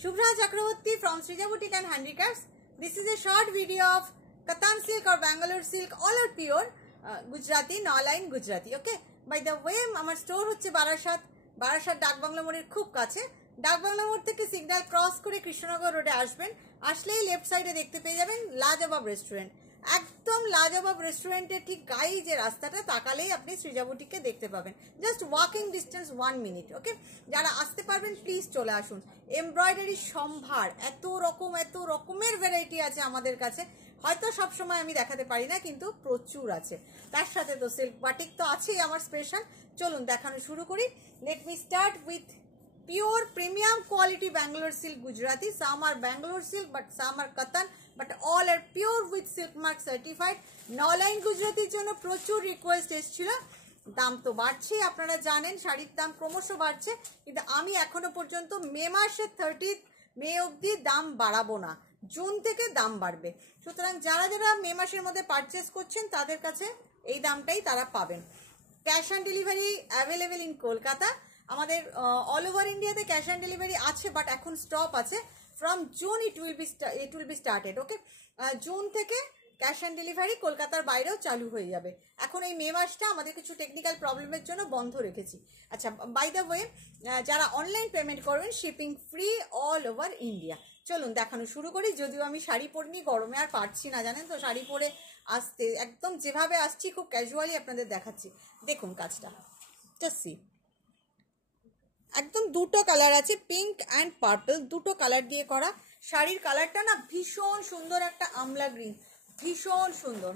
Shubhra Chakravarti from Srija Boutique and Handicrafts. This is a short video of Katan silk or Bangalore silk, all are pure Gujarati, no-line Gujarati. Okay. By the way, আমার store হচ্ছে বারাসাত ডাকবাংলা মোড়ের খুব কাছে। ডাকবাংলা মোড় থেকে signal cross করে কৃষ্ণনগর রোডে আসবেন, আসলেই লেফট সাইডে দেখতে পেয়ে যাবেন লাজবাব রেস্টুরেন্ট। একদম লাজবাব রেস্টুরেন্টের ঠিক গায়ে যে রাস্তাটা তাকালেই আপনি সৃজা বুটিককে দেখতে পাবেন। Just walking distance 1 minute. Okay, যারা আসতে পারবেন প্লিজ চলে আসুন। এমব্রয়ডারি সম্ভার, এত রকমের ভ্যারাইটি আছে আমাদের কাছে, হয়তো সব সময় আমি দেখাতে পারি না, কিন্তু প্রচুর আছে। তার সাথে তো সিল্ক বাটিক তো আছেই আমার স্পেশাল। চলুন দেখানো শুরু করি। Let me start with pure premium quality Bangalore silk Gujarati. Some are Bangalore silk, but some are Katan, but all are pure with silk mark certified. No-line Gujarati জন্য প্রচুর request এসেছিল। দাম তো বাড়ছেই, আপনারা জানেন শাড়ির দাম ক্রমশ বাড়ছে, কিন্তু আমি এখনো পর্যন্ত মে মাসের 30 মে অবধি দাম বাড়াবো না, জুন থেকে দাম বাড়বে। সুতরাং যারা যারা মে মাসের মধ্যে পারচেস করছেন তাদের কাছে এই দামটাই তারা পাবেন। Cash on delivery available in Kolkata. আমাদের অল ওভার ইন্ডিয়াতে ক্যাশ অন ডেলিভারি আছে, বাট এখন স্টপ আছে। From June it will be started. Okay, June থেকে ক্যাশ অন ডেলিভারি কলকাতার বাইরেও চালু হয়ে যাবে। এখন এই মে মাসটা আমাদের কিছু টেকনিক্যাল প্রবলেমের জন্য বন্ধ রেখেছি। আচ্ছা, বাই দ্য ওয়ে, যারা অনলাইন পেমেন্ট করবেন shipping free all over India. চলুন দেখানো শুরু করি। যদিও আমি শাড়ি পরিনি, গরমে আর পারছি না, জানেন তো, শাড়ি পরে আসতে একদম যেভাবে আসছি খুব ক্যাজুয়ালি আপনাদের দেখাচ্ছি। দেখুন কাজটা, জাস্ট সি। একদম দুটো কালার আছে, পিঙ্ক অ্যান্ড পার্পল, দুটো কালার দিয়ে করা। শাড়ির কালারটা না ভীষণ সুন্দর, একটা আমলা গ্রিন, ভীষণ সুন্দর,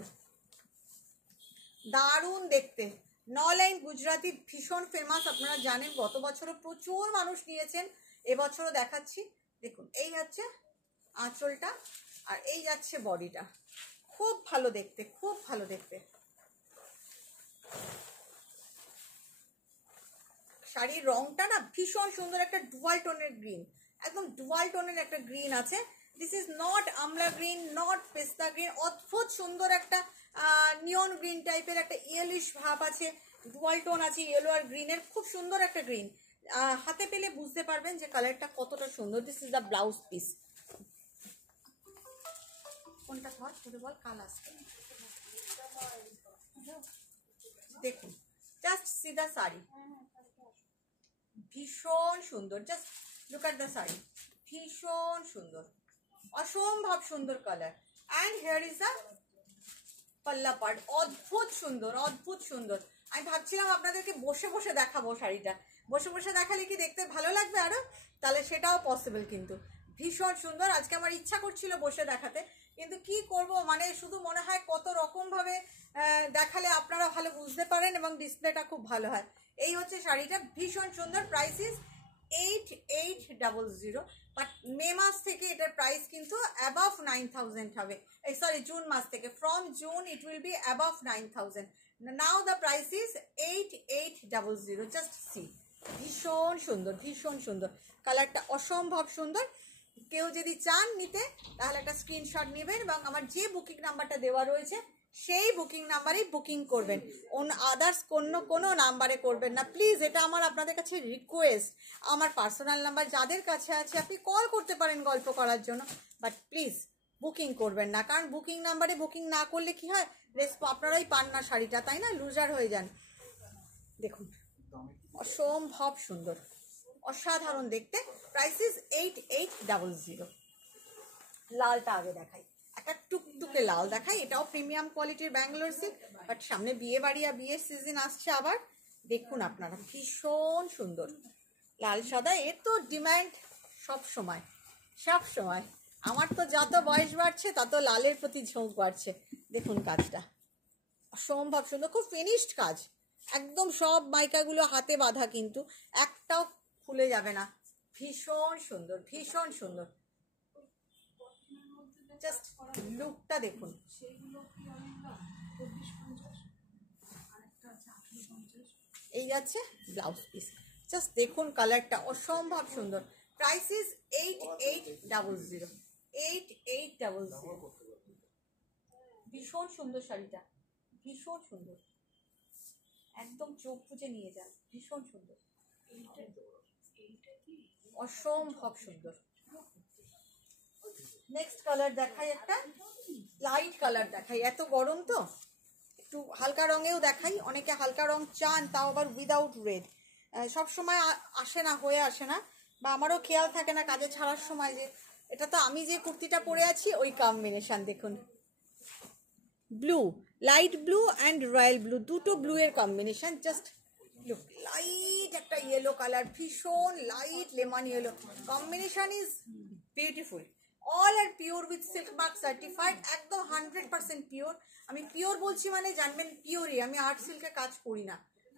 দারুণ দেখতে। ন-লাইন গুজরাটি ভীষণ ফেমাস, আপনারা জানেন, গত বছরও প্রচুর মানুষ নিয়েছেন, এবছরও দেখাচ্ছি। দেখুন, এই হচ্ছে আঁচলটা আর এই যাচ্ছে বডিটা, খুব ভালো দেখতে, খুব ভালো দেখতে। শাড়ির রংটা না ভীষণ সুন্দর, একটা ডুয়াল টোনের গ্রিন, একদম ডুয়াল টোনের একটা গ্রিন আছে। This is not Amla green, not পেস্তা গ্রিন, অদ্ভুত সুন্দর একটা নিয়ন গ্রিন টাইপের একটা ইয়েলিশ ভাব আছে, ডুয়াল টোন আছে ইয়েলো আর গ্রিনের, খুব সুন্দর একটা গ্রিন। হাতে পেলে বুঝতে পারবেন যে কালারটা কতটা সুন্দর। This is the blouse piece. কোনটা ধর করে বল, কাল আসবে। দেখুন, জাস্ট সি দ্য শাড়ি, ভীষণ সুন্দর। Just look at the sari, ভীষণ সুন্দর, অসম্ভব সুন্দর colour. And here is a পাল্লা পার্ট, অদ্ভুত সুন্দর, অদ্ভুত সুন্দর। আমি ভাবছিলাম আপনাদেরকে বসে বসে দেখাবো শাড়িটা, বসে বসে দেখালে কি দেখতে ভালো লাগবে আরো, তাহলে সেটাও পসিবল। কিন্তু ভীষণ সুন্দর। আজকে আমার ইচ্ছা করছিল বসে দেখাতে, কিন্তু কি করব, মানে শুধু মনে হয় কত রকম ভাবে দেখালে আপনারা ভালো বুঝতে পারেন এবং ডিসপ্লেটা খুব ভালো হয়। এই হচ্ছে শাড়িটা, ভীষণ সুন্দর। প্রাইস ইজ 8800, বাট মে মাস থেকে এটার প্রাইস কিন্তু অ্যাবাভ 9000 হবে। সরি, জুন মাস থেকে, from June it will be above 9000। Now the price is 8800। Just see, ভীষণ সুন্দর, ভীষণ সুন্দর কালারটা, অসম্ভব সুন্দর। কেউ যদি চান নিতে তাহলে একটা স্ক্রিনশট নেবেন এবং আমার যে বুকিং নাম্বারটা দেওয়া রয়েছে সেই বুকিং নাম্বারেই বুকিং করবেন, আদার্স কোনো নাম্বারে করবেন না প্লিজ। এটা আমার আপনাদের কাছে রিকোয়েস্ট। আমার পার্সোনাল নাম্বার যাদের কাছে আছে আপনি কল করতে পারেন গল্প করার জন্য, বাট প্লিজ বুকিং করবেন না, কারণ বুকিং নাম্বারে বুকিং না করলে কি হয়, আপনারাই পান না শাড়িটা, তাই না, লুজার হয়ে যান। দেখুন, অসম্ভব সুন্দর, অসাধারণ দেখতে। Price is 8800। লালটা আগে দেখাই, একটা টুকটুকে লাল দেখাই, এটাও প্রিমিয়াম কোয়ালিটির ব্যাঙ্গালোর সিল্ক, বাট সামনে বিয়ে বাড়ি আর বিয়ের সিজন আসছে আবার। দেখুন আপনারা, ভীষণ সুন্দর লাল সাদা, এর তো ডিমান্ড সব সময়, সব সময়। আমার তো যত বয়স বাড়ছে তত লালের প্রতি ঝোঁক বাড়ছে। দেখুন কাজটা, অসম্ভব সুন্দর, খুব ফিনিশড কাজ, একদম সব মাইকাগুলো হাতে বাঁধা, কিন্তু একটাও খুলে যাবে না। ভীষণ সুন্দর, ভীষণ সুন্দর। জাস্ট লুকটা দেখুন, এই যাচ্ছে ব্লাউজ পিস। জাস্ট দেখুন কালারটা, অসম্ভব সুন্দর। Price is 8800, 8800। ভীষণ সুন্দর শাড়িটা, ভীষণ সুন্দর, একদম চোখ বুজে নিয়ে যান, ভীষণ সুন্দর। অসম্ভব সুন্দর। নেক্সট কালার দেখাই, একটা লাইট কালার দেখাই, এত গরম তো একটু হালকা রঙেও দেখাই। অনেকে হালকা রং চান, তাও আবার উইদাউট রেড। সব সময় আসে না, হয়ে আসে না, বা আমারও খেয়াল থাকে না কাজে ছাড়ার সময় যে এটা তো আমি যে কুর্তিটা পরে আছি ওই কম্বিনেশন। দেখুন blue, light blue and royal blue, দুটো ব্লু এর কম্বিনেশন। জাস্ট লুক, লাইট একটা ইয়েলো কালার, ভীষণ light lemon yellow, combination is beautiful. All are pure with silk mark certified, একদম 100% পিওর। আমি পিওর বলছি মানে জানবেন পিওরই, আমি আর্ট সিল্কে কাজ করি না।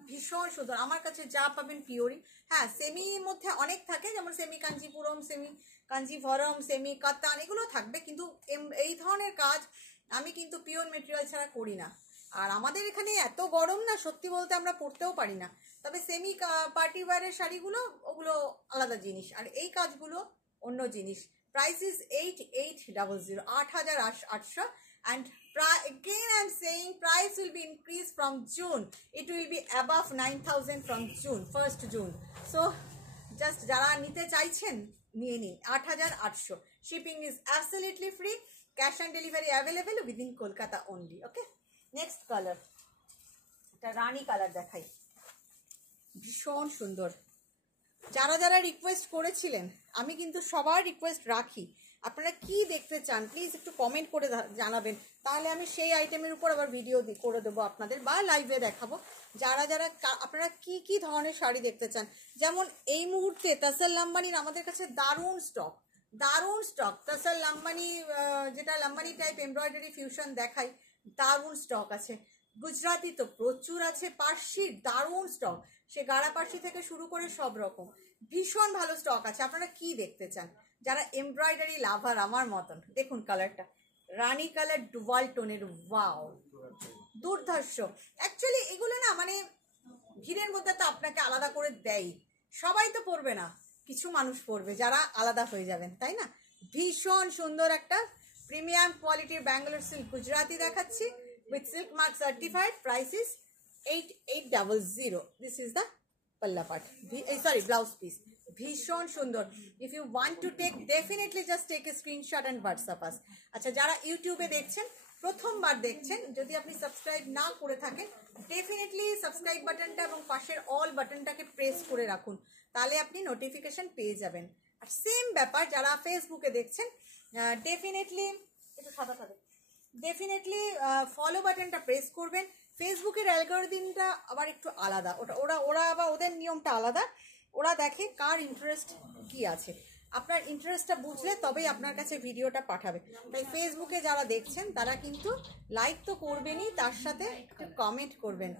ভীষণ সুন্দর, আমার কাছে যা পাবেন পিওরই। হ্যাঁ, সেমির মধ্যে অনেক থাকে, যেমন semi Kanchipuram, semi Kanjivaram, semi কাতান, এগুলো থাকবে, কিন্তু এই ধরনের কাজ আমি কিন্তু পিওর মেটেরিয়াল ছাড়া করি না। আর আমাদের এখানে এত গরম না, সত্যি বলতে আমরা পরতেও পারি না। তবে সেমি পার্টি ওয়্যারের শাড়িগুলো ওগুলো আলাদা জিনিস, আর এই কাজগুলো অন্য জিনিস। Price is 8800, 8800, and again I'm saying price will be increased from June. It will be above 9000 from June, 1st June. So just যারা নিতে চাইছেন নিয়ে নিন, 8800। Shipping is absolutely free, cash on delivery available within Kolkata only. Okay, next colour, এটা রানী colour দেখাই, ভীষণ সুন্দর। যারা যারা রিকোয়েস্ট করেছিলেন, আমি কিন্তু সবার রিকোয়েস্ট রাখি, আপনারা কি দেখতে চান প্লিজ একটু কমেন্ট করে জানাবেন, তাহলে আমি সেই আইটেমের উপর আবার ভিডিও করে দেবো আপনাদের, বা লাইভে দেখাবো। যারা যারা আপনারা কি কি ধরনের শাড়ি দেখতে চান, যেমন এই মুহূর্তে তাসাল লাম্বানির আমাদের কাছে দারুণ স্টক, দারুণ স্টক। তাসাল লাম্বানি, যেটা লাম্বানি টাইপ এমব্রয়ডারি ফিউশন দেখাই, দারুণ স্টক আছে। গুজরাতি তো প্রচুর আছে, পার্সির দারুণ স্টক, সে গাড়া পার্সি থেকে শুরু করে সব রকম ভীষণ ভালো স্টক আছে। আপনারা কি দেখতে চান, যারা এমব্রয়ডারি লাভার আমার মতন, দেখুন কালারটা রানী কালার, ডুয়াল টোনের, ওয়াও দুর্ধর্ষ। অ্যাকচুয়ালি এগুলো না মানে ভিড়ের মধ্যে তো আপনাকে আলাদা করে দেয়, সবাই তো পরবে না, কিছু মানুষ পরবে যারা আলাদা হয়ে যাবেন, তাই না? ভীষণ সুন্দর একটা প্রিমিয়াম কোয়ালিটির ব্যাঙ্গালোর সিল্ক গুজরাতি দেখাচ্ছি with silk mark certified. Price is 8800. This is the palla part, sorry, blouse piece. ভীষণ সুন্দর। If you want to take, definitely just take a screenshot and WhatsApp us. আচ্ছা, যারা ইউটিউবে দেখছেন, প্রথমবার দেখছেন, যদি আপনি সাবস্ক্রাইব না করে থাকেন, ডেফিনেটলি সাবস্ক্রাইব বাটনটা এবং পাশের অল বাটনটাকে প্রেস করে রাখুন, তাহলে আপনি নোটিফিকেশন পেয়ে যাবেন। আর সেম ব্যাপার যারা ফেসবুকে দেখছেন, ডেফিনেটলি একটু সাদা সাদা, ডেফিনেটলি ফলো বাটনটা প্রেস করবেন। ফেসবুকের অ্যালগরিদমটা আবার একটু আলাদা, ওরা আবার ওদের নিয়মটা আলাদা, ওরা দেখে কার ইন্টারেস্ট কি আছে, আপনার ইন্টারেস্টটা বুঝলে তবেই আপনার কাছে ভিডিওটা পাঠাবে। তাই ফেসবুকে যারা দেখছেন তারা কিন্তু লাইক তো করবেনই, তার সাথে একটু কমেন্ট করবেন,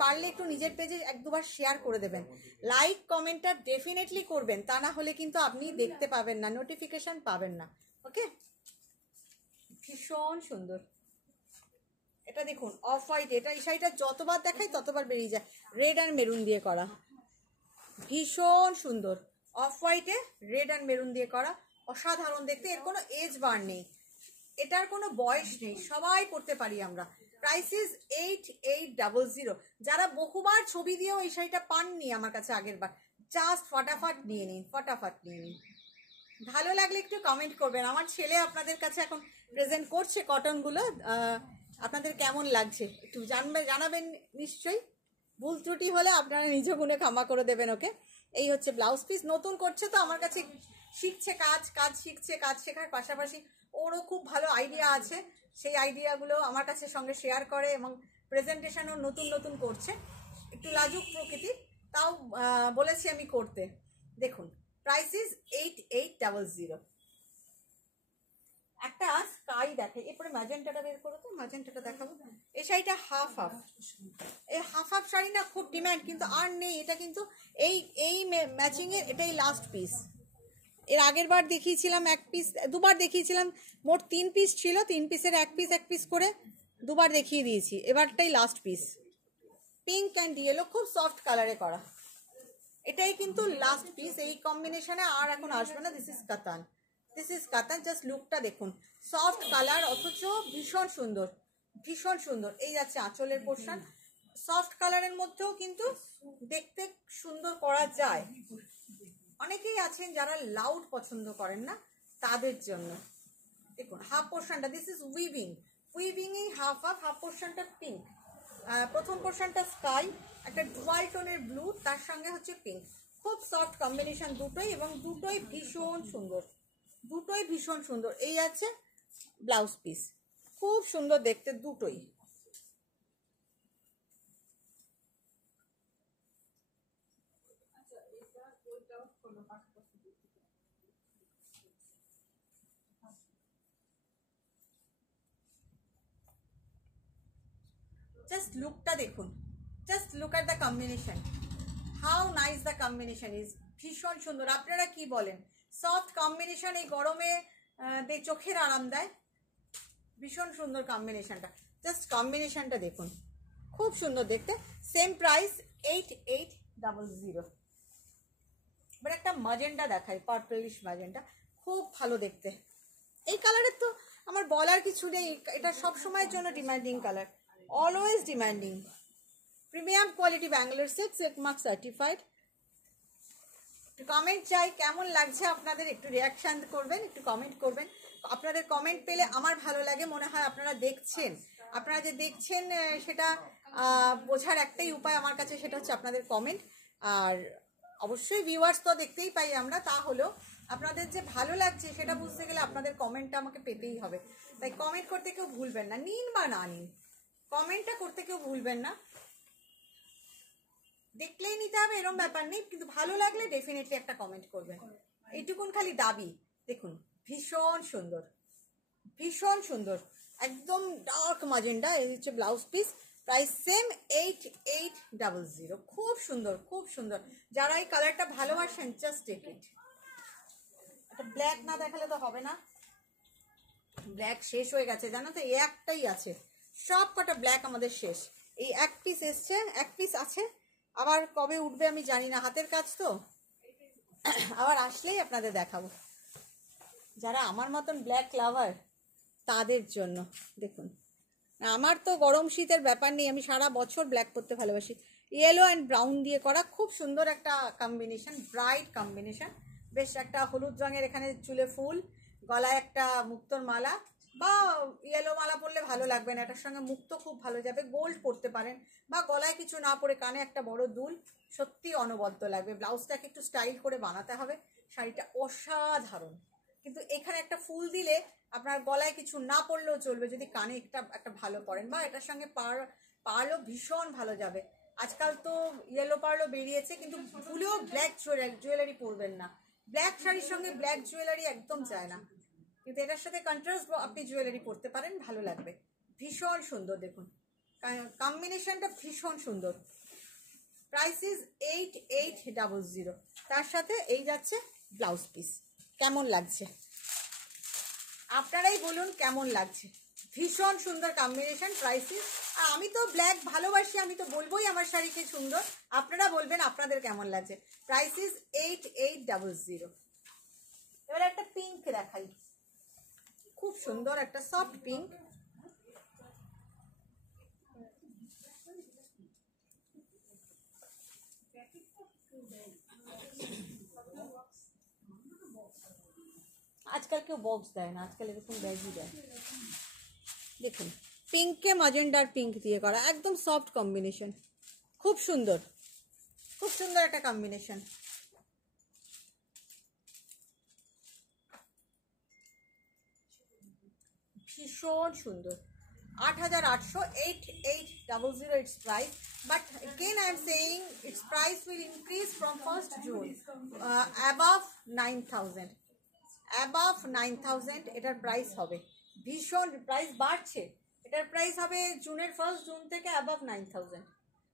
পারলে একটু নিজের পেজে এক দুবার শেয়ার করে দেবেন। লাইক কমেন্টটা ডেফিনেটলি করবেন, তা না হলে কিন্তু আপনি দেখতে পাবেন না, নোটিফিকেশন পাবেন না। ওকে, ভীষণ সুন্দর। এটা দেখুন অফ হোয়াইট, এটা এই শাড়িটা যতবার দেখাই ততবার বেরিয়ে যায়, রেড অ্যান্ড মেরুন দিয়ে করা, ভীষণ সুন্দর। অফ হোয়াইটে রেড অ্যান্ড মেরুন দিয়ে করা, অসাধারণ দেখতে। এর কোনো এজ বার নেই, এটার কোনো বয়স নেই, সবাই পড়তে পারি আমরা। Price is 8800। যারা বহুবার ছবি দিয়েও এই শাড়িটা পাননি আমার কাছে আগের বার, জাস্ট ফটাফট নিয়ে নিন, ফটাফট নিয়ে নিন। ভালো লাগলে একটু কমেন্ট করবেন। আমার ছেলে আপনাদের কাছে এখন প্রেজেন্ট করছে কটনগুলো, আপনাদের কেমন লাগছে একটু জানাবেন নিশ্চয়ই। ভুল ত্রুটি হলে আপনারা নিজ গুণে ক্ষমা করে দেবেন। ওকে, এই হচ্ছে ব্লাউজ পিস। নতুন করছে তো আমার কাছে, শিখছে কাজ শিখছে, কাজ শেখার পাশাপাশি ওরও খুব ভালো আইডিয়া আছে, সেই আইডিয়াগুলো আমার কাছে সঙ্গে শেয়ার করে, এবং প্রেজেন্টেশনও নতুন নতুন করছে। একটু লাজুক প্রকৃতির, তাও বলেছি আমি করতে। দেখুন প্রাইস ইজ 8800। একটা স্কাই দেখে, এরপরে ম্যাজেন্টাটা বের করো তো, ম্যাজেন্টাটা দেখাবো। এই শাড়িটা হাফ হাফ, এই হাফ হাফ শাড়ি না খুব ডিমান্ড, কিন্তু আর নেই। এটা কিন্তু এই ম্যাচিংয়ের এটাই লাস্ট পিস। এর আগের বার দেখিয়েছিলাম এক পিস, দুবার দেখিয়েছিলাম, মোট 3 পিস ছিল, 3 পিসের এক পিস করে দুবার দেখিয়ে দিয়েছি, এবারটাই last piece. Pink and yellow, খুব সফট কালারে করা, এটাই কিন্তু লাস্ট পিস। এই কম্বিনেশনে আর এখন আসবে না। দিস ইজ কাতান, জাস্ট লুকটা দেখুন, সফট কালার অথচ ভীষণ সুন্দর, ভীষণ সুন্দর। এই যাচ্ছে আঁচলের পোর্শন, সফট কালারের মধ্যেও কিন্তু দেখতে সুন্দর করা যায়। অনেকেই আছেন যারা লাউড পছন্দ করেন না, তাদের জন্য দেখুন হাফ পোর্শনটা, দিস ইজ উইভিং, উইভিংই হাফ পোর্শনটা পিঙ্ক, প্রথম পোর্শনটা স্কাই, একটা ডুয়াল টোনের ব্লু, তার সঙ্গে হচ্ছে পিঙ্ক, খুব সফট কম্বিনেশন দুটোই, এবং দুটোই ভীষণ সুন্দর, দুটোই ভীষণ সুন্দর। এই আছে ব্লাউজ পিস, খুব সুন্দর দেখতে দুটোই। জাস্ট লুকটা দেখুন, just look at the combination, how nice the combination is, ভীষণ সুন্দর। আপনারা কি বলেন? সফট কম্বিনেশন এই গরমে চোখের আরাম দেয়, ভীষণ সুন্দর কম্বিনেশনটা, জাস্ট কম্বিনেশনটা দেখুন, খুব সুন্দর দেখতে। Same price 8800। এবার একটা ম্যাজেন্টা দেখাই, পার্পলিশ ম্যাজেন্টা, খুব ভালো দেখতে। এই কালারের তো আমার বলার কিছু নেই, এটা সব সময়ের জন্য demanding colour, always demanding. Premium quality Bangalore silk, silk mark certified. Comment চাই, কেমন লাগছে আপনাদের, একটু রিয়াকশান করবেন, একটু কমেন্ট করবেন। আপনাদের কমেন্ট পেলে আমার ভালো লাগে, মনে হয় আপনারা দেখছেন, আপনারা যে দেখছেন সেটা বোঝার একটাই উপায় আমার কাছে, সেটা হচ্ছে আপনাদের কমেন্ট। আর অবশ্যই ভিউয়ার্স তো দেখতেই পাই আমরা, তা হলেও আপনাদের যে ভালো লাগছে সেটা বুঝতে গেলে আপনাদের কমেন্টটা আমাকে পেতেই হবে। তাই কমেন্ট করতে কেউ ভুলবেন না, নিন বা না নিন, কমেন্টটা করতে কেউ ভুলবেন না। দেখলেই নিতে হবে এরকম ব্যাপার নেই, কিন্তু ভালো লাগলে ডেফিনেটলি একটা কমেন্ট করবেন, এইটুকুন খালি দাবি। দেখুন ভীষণ সুন্দর, ভীষণ সুন্দর, একদম ডার্ক ম্যাজেন্টা। এই হচ্ছে ব্লাউজ পিস, প্রাইস সেম 8800। খুব সুন্দর, খুব সুন্দর। যারা এই কালারটা ভালোবাসেন জাস্ট টেক ইট। একটা ব্ল্যাক না দেখালে তো হবে না, ব্ল্যাক শেষ হয়ে গেছে জানো তো, এই একটাই আছে, সব কটা ব্ল্যাক আমাদের শেষ। এই এক পিস এসছে, এক পিস আছে, আবার কবে উঠবে আমি জানি না, হাতের কাজ তো, আবার আসলেই আপনাদের দেখাবো। যারা আমার মতন ব্ল্যাক লাভার তাদের জন্য দেখুন, আমার তো গরম শীতের ব্যাপার নেই, আমি সারা বছর ব্ল্যাক পরতে ভালোবাসি। ইয়েলো অ্যান্ড ব্রাউন দিয়ে করা খুব সুন্দর একটা কম্বিনেশন, ব্রাইট কম্বিনেশন। বেশ একটা হলুদ রঙের এখানে চুলে ফুল, গলায় একটা মুক্তোর মালা, বা ইয়েলো মালা পরলে ভালো লাগবে না, এটার সঙ্গে মুক্তো খুব ভালো যাবে। গোল্ড পরতে পারেন, বা গলায় কিছু না পরে কানে একটা বড় দুল, সত্যি অনবদ্য লাগবে। ব্লাউজটাকে একটু স্টাইল করে বানাতে হবে, শাড়িটা অসাধারণ। কিন্তু এখানে একটা ফুল দিলে আপনার গলায় কিছু না পড়লেও চলবে, যদি কানে একটা ভালো পরেন, বা এটার সঙ্গে পার্লও ভীষণ ভালো যাবে। আজকাল তো ইয়েলো পার্লও বেরিয়েছে, কিন্তু ভুলেও ব্ল্যাক জুয়েলারি পরবেন না, ব্ল্যাক শাড়ির সঙ্গে ব্ল্যাক জুয়েলারি একদম যায় না, কিন্তু এটার সাথে কন্ট্রাস্ট আপনি জুয়েলারি পরতে পারেন, ভালো লাগবে। ভীষণ সুন্দর দেখুন, কম্বিনেশনটা ভীষণ সুন্দর। Price is 8800। তার সাথে এই যাচ্ছে ব্লাউজ পিস। কেমন লাগছে আপনারাই বলুন, কেমন লাগছে? ভীষণ সুন্দর কম্বিনেশন, প্রাইসিস। আর আমি তো ব্ল্যাক ভালোবাসি, আমি তো বলবোই আমার শাড়িকে সুন্দর, আপনারা বলবেন আপনাদের কেমন লাগছে। প্রাইসিস 8800। এবার একটা পিঙ্ক দেখাই, খুব সুন্দর একটা সফট পিঙ্ক, আজকাল কেউ বক্স দেয় না, আজকাল এরকম ব্যাগই দেয়। দেখুন পিঙ্কে ম্যাজেন্ডার পিঙ্ক দিয়ে করা, একদম সফট কম্বিনেশন, খুব সুন্দর, খুব সুন্দর একটা কম্বিনেশন। ভীষণ সুন্দর। 8800, 8800 its price, but again I am saying its price will increase from 1st June, above 9000, above 9000 এটার প্রাইস হবে, ভীষণ প্রাইস বাড়ছে, এটার প্রাইস হবে জুনের 1st জুন থেকে above 9000।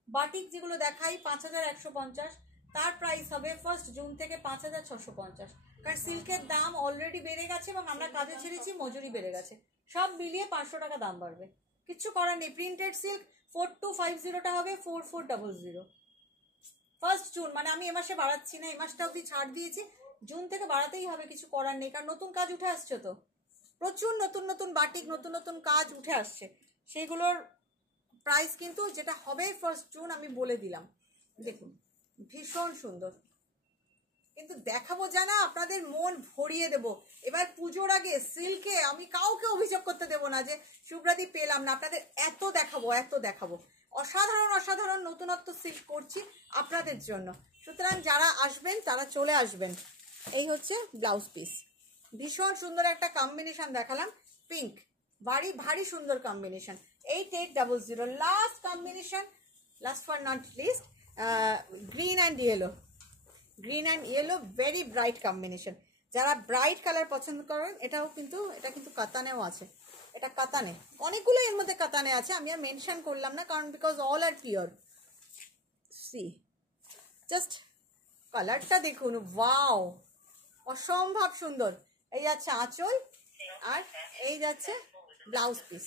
বাটিক যেগুলো দেখাই 5150, তার প্রাইস হবে 1st জুন থেকে 5650, কারণ সিল্কের দাম অলরেডি বেড়ে গেছে, এবং আমরা কাজে ছেড়েছি, মজুরি বেড়ে গেছে, সব মিলিয়ে 500 টাকা দাম বাড়বে, কিচ্ছু করার নেই। প্রিন্টেড সিল্ক 4250টা হবে 4400। 1st জুন মানে আমি এ মাসে বাড়াচ্ছি না, এ মাসটা অবধি ছাড় দিয়েছি, জুন থেকে বাড়াতেই হবে, কিছু করার নেই, কারণ নতুন কাজ উঠে আসছে, তো প্রচুর নতুন নতুন বাটিক, নতুন নতুন কাজ উঠে আসছে, সেইগুলোর প্রাইস কিন্তু যেটা হবে 1st জুন আমি বলে দিলাম। দেখুন ভীষণ সুন্দর, কিন্তু দেখাবো জানা আপনাদের মন ভরিয়ে দেব। এবার পুজোর আগে সিল্কে আমি কাউকে অভিযোগ করতে দেবো না যে শুভ্রাদি পেলাম না, আপনাদের এত দেখাবো অসাধারণ অসাধারণ নতুনত্ব সিল্ক করছি আপনাদের জন্য। সুতরাং যারা আসবেন তারা চলে আসবেন। এই হচ্ছে ব্লাউজ পিস, ভীষণ সুন্দর একটা কম্বিনেশন দেখালাম, পিঙ্ক, ভারী সুন্দর combination. 8800 last combination, last for not list, green and yellow, very bright combination. যারা ব্রাইট কালার পছন্দ করেন, এটা কিন্তু কাতানেও আছে, এটা কাতানে, অনেকগুলো এর মধ্যে কাতানে আছে, আমি আর মেনশন করলাম না কারণ because all are pure. See just কালারটা দেখুন, ওয়াও, অসম্ভব সুন্দর। এই যাচ্ছে আঁচল আর এই যাচ্ছে blouse piece,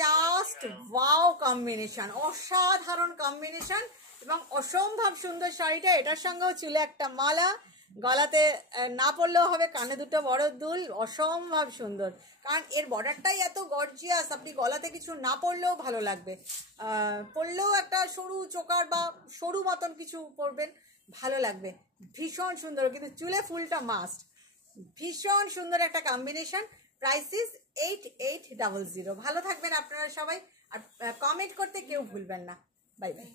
just wow combination, অসাধারণ কম্বিনেশন এবং অসম্ভব সুন্দর শাড়িটা। এটার সঙ্গেও চুলে একটা মালা, গলাতে না পরলেও হবে, কানে দুটো বড় দুল, অসম্ভব সুন্দর। কারণ এর বর্ডারটাই এত গর্জিয়াস, আপনি গলাতে কিছু না পরলেও ভালো লাগবে, পরলেও একটা সরু চোকার বা সরু মতন কিছু পরবেন, ভালো লাগবে, ভীষণ সুন্দর। কিন্তু চুলে ফুলটা মাস্ট, ভীষণ সুন্দর একটা কম্বিনেশন। Price is 8800। ভালো থাকবেন আপনারা সবাই, আর কমেন্ট করতে কেউ ভুলবেন না। Bye bye.